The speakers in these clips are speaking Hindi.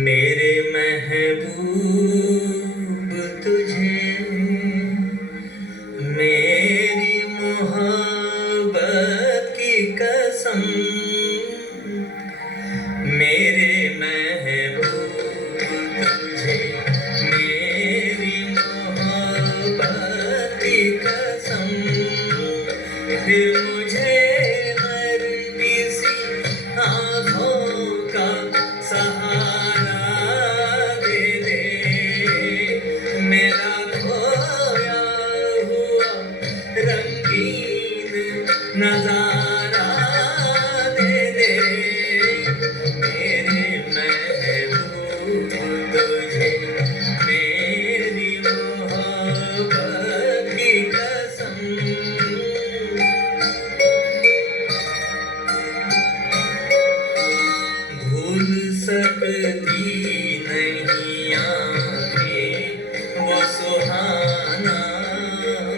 मेरे महबूब तुझे मेरी मोहब्बत की कसम। मेरे महबूब तुझे मेरी मोहब्बत की कसम। फिर मुझे हर किसी आँखों का सहारा दे दे। मेरा खोया हुआ रंगीन नजारा दे दे। मेरे महबूब तुझे मेरी मोहब्बत की कसम। भूल सकती नहीं आँखें वो सुहाना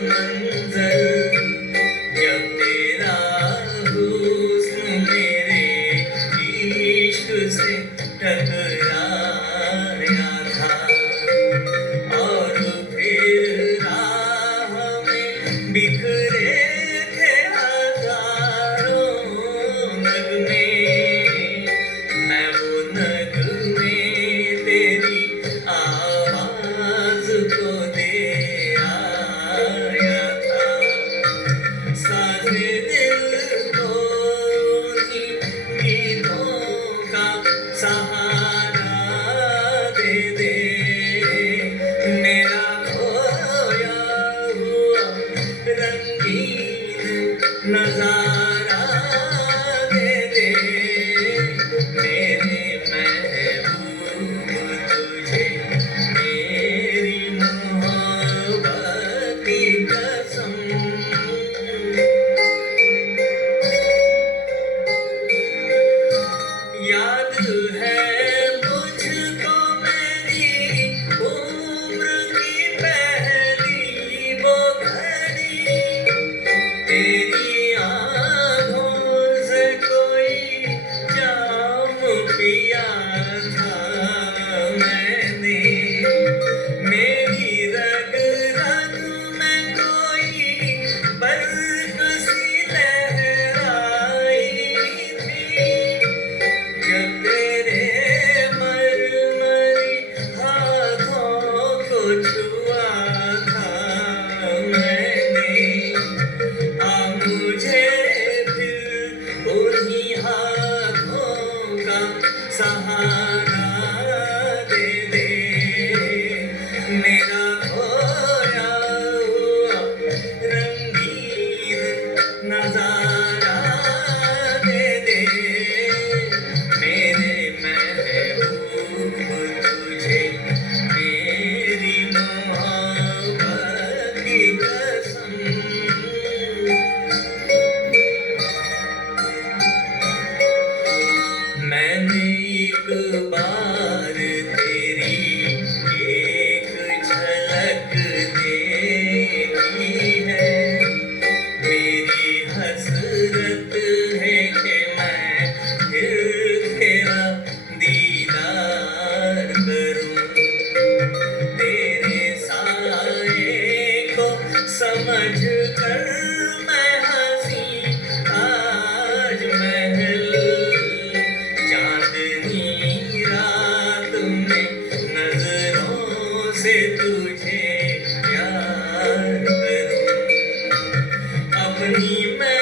मंजर जब तेरा हुस्न मेरे इश्क से टकराया था। और फिर राह में बिखरे थे हजारों नगमे। मैं वो नगमे तेरी आवाज को दे आया था। साजे दिल को गीतों का सहारा दे दे। मेरा खोया हुआ रंगीन नजारा दे दे। मेरे महबूब तुझे मेरी मोहब्बत की कसम। याद है मुझको मेरी उम्र की पहली वो घड़ी। तेरी आँखों से कोई जाम पिया था मैंने। मेरी रग रग में कोई बर्फ सी लहराई थी। जब तेरे मरमरी हाथों को छुआ था मैंने। मुझे फिर उन्हीं हाथों का सहारा दे दे। मेरा खोया हुआ रंगीन नजारा दे दे। मेरे महबूब तुझे मेरी मोहब्बत की कसम। मैंने एक बार तेरी एक झलक देखी है। मेरी हसरत है कि मैं फिर तेरा दीदार करूं। तेरे साए को समझ कर मैं हंसी आज महल। चांदनी रात में नजरों से तुझे प्यार करूं। अपनी मैं